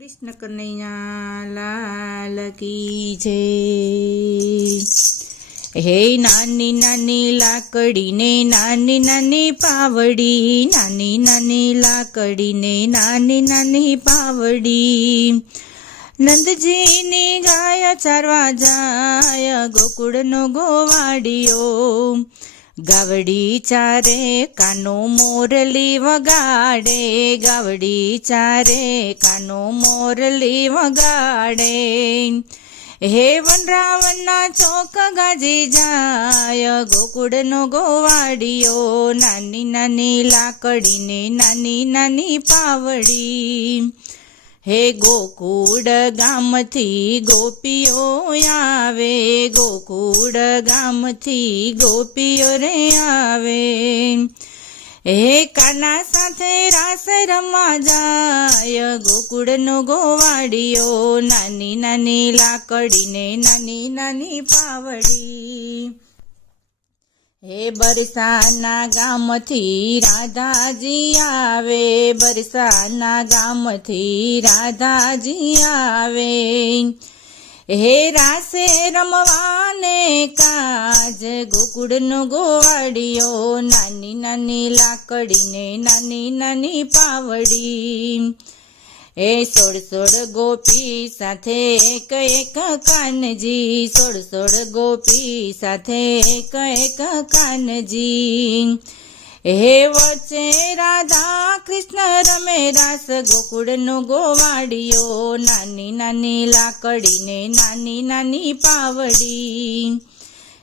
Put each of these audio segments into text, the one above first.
कृष्ण कन्हैया लाल की जय। हे नानी नानी लाकड़ी ने नानी नानी पावड़ी, नानी नानी लाकड़ी ने नानी नानी पावड़ी। नंदजी ने गाय चारवा जाय गोकुळ नो गोवाड़ियो, गावड़ी चारे कानो मोरली वगाड़े, गावड़ी चारे कानो मोरली वगाड़े। हे वनरावना चौक गाजी जाय गोकुळ नो गोवाड़ियो, नानी नानी लाकड़ी ने नानी नानी पावड़ी। हे गोकुळ गामथी गोपीओ आवे, गोकुळ गामथी गोपीओ रे आवे। हे काना साथे रास रमा जाय गोकुळ नो गोवाड़ियो, नानी नानी लाकड़ी ने नानी नानी पावड़ी। हे बरसाना गामथी राधाजी आवे, बरसाना गामथी राधाजी आवे। हे रासे रमवाने काज गोकुळ नो गोवाड़ियो, नानी नानी लाकड़ी ने नानी नानी पावड़ी। हे सोड़ सोड़ गोपी साथे एक एक कानजी, सोड़ सोड़ गोपी साथे एक एक कानजी। हे वच्चे राधा कृष्ण रमे रास गोकुळ नो गोवाड़ियो, नानी नानी लाकड़ी ने नानी नानी पावड़ी।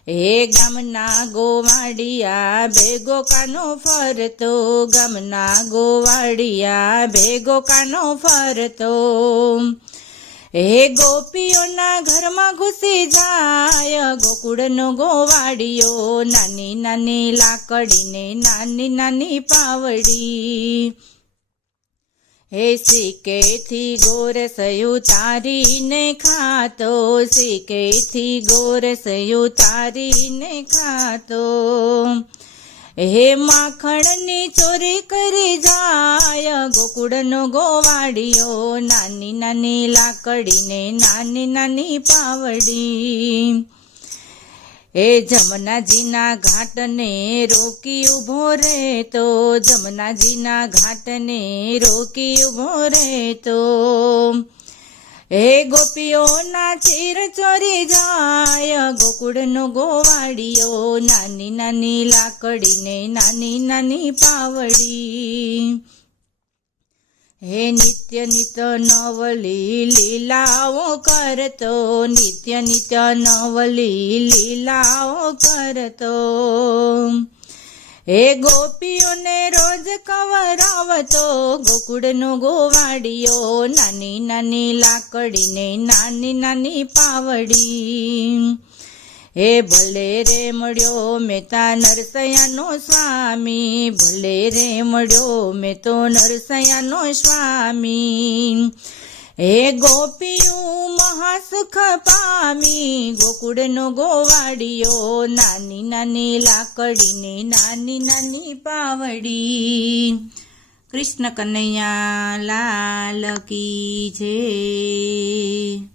हे गामना गोवाड़िया भेगो कानो फरतो, गामना गोवाड़िया भेगो कानो फरतो। हे गोपीओना घर में घुसी जाय गोकुळ नो गोवाड़ियो, नानी नानी लाकड़ी ने नानी नानी पावड़ी। हे सीके थी गोरस उतारी ने खातो, सीके थी गोरस उतारी ने खातो। हे माखणनी चोरी करी जाय गोकुळ नो गोवाड़ियो, नानी नानी लाकड़ी ने नानी नानी पावड़ी। हे जमनाजी ना घाट ने रोकी उभो रे तो, जमनाजी ना घाट ने रोकी उभो रे तो। हे गोपीओ ना चीर चोरी जाय गोकुळ नो गोवाड़ियो, नानी नानी लाकड़ी ने नानी नानी पावड़ी। हे नित्य नित्य नवली लीलाओ करतो, नित्य नित्य नवली लीलाओ करतो। हे गोपीओ ने रोज कवरावतो गोकुळ नो गोवाड़ियो, नानी नानी लाकड़ी ने नानी नानी पावड़ी। हे भले रे मळ्यो मेता नरसयानो स्वामी, भले रे मळ्यो मैं तो नरसयानो स्वामी। हे गोपीओ महासुख पामी गोकुळ नो गोवाड़ियो, नानी नानी लाकड़ी ने नानी नानी पावड़ी। कृष्ण कन्हैया लाल की जय।